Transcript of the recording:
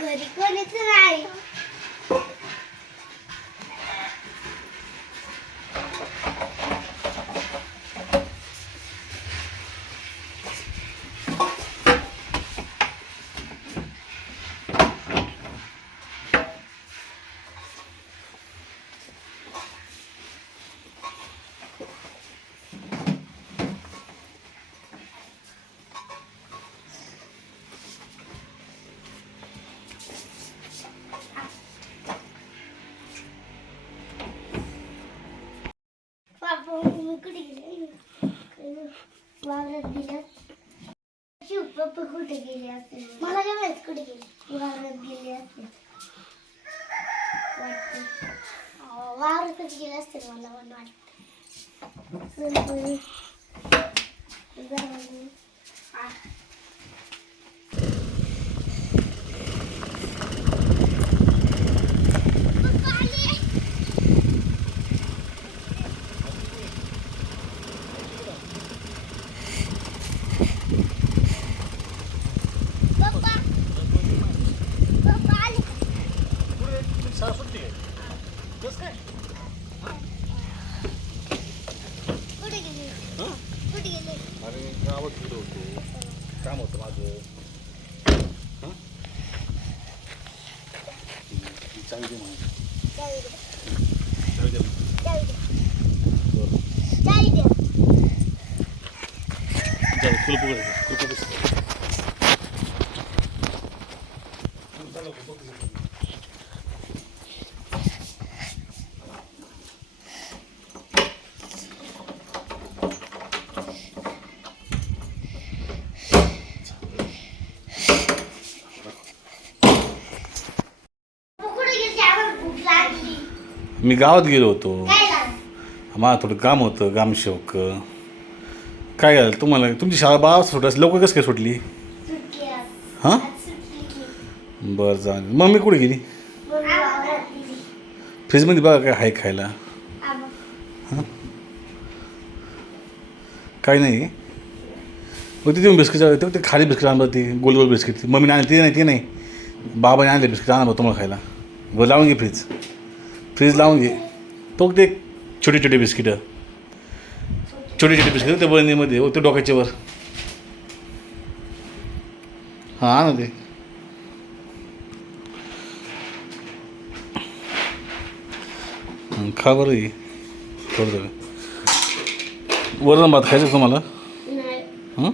घरी कोणीच नाही. कुठे गेले. वावरात गेल्या. शिव पप्पा कुठे गेले असते मला काय माहीत कुठे गेले. वावरात गेले असते वाटते अं, वावरातच गेले असते मला पण वाटतं 어? 짤게 많이. 짤게. 짤게. 짤게. 짤게. 진짜 그걸 보고 그걸 보고 있어. 한달못 먹겠어. मी गावात गेलो होतो. मला थोडं काम होतं ग्रामसेवक. काय झालं? तुम्हाला तुमची शाळा बाळा सुटायची लवकर कसं काय सुटली. हां? बरं चालेल. मम्मी कुठे गेली? फ्रीजमध्ये बघा काय आहे खायला. आबा काही नाही. मग तिथे येऊन बिस्किट ते ते खाली बिस्किट आणलं ती गोल गोल बिस्किट. मम्मीने आणली ते नाही ते नाही. बाबाने आणले बिस्किट आणा बा तुम्हाला खायला. बरं लावून घे फ्रीज. फ्रीज लावून घे. तो ते छोटे छोटे बिस्किटं? छोटे छोटे बिस्किट ते बरणीमध्ये हो ते डोक्याच्या वर हां आणा ते. खा बरं हे. थोडं वरण भात खायचं तुम्हाला? हं?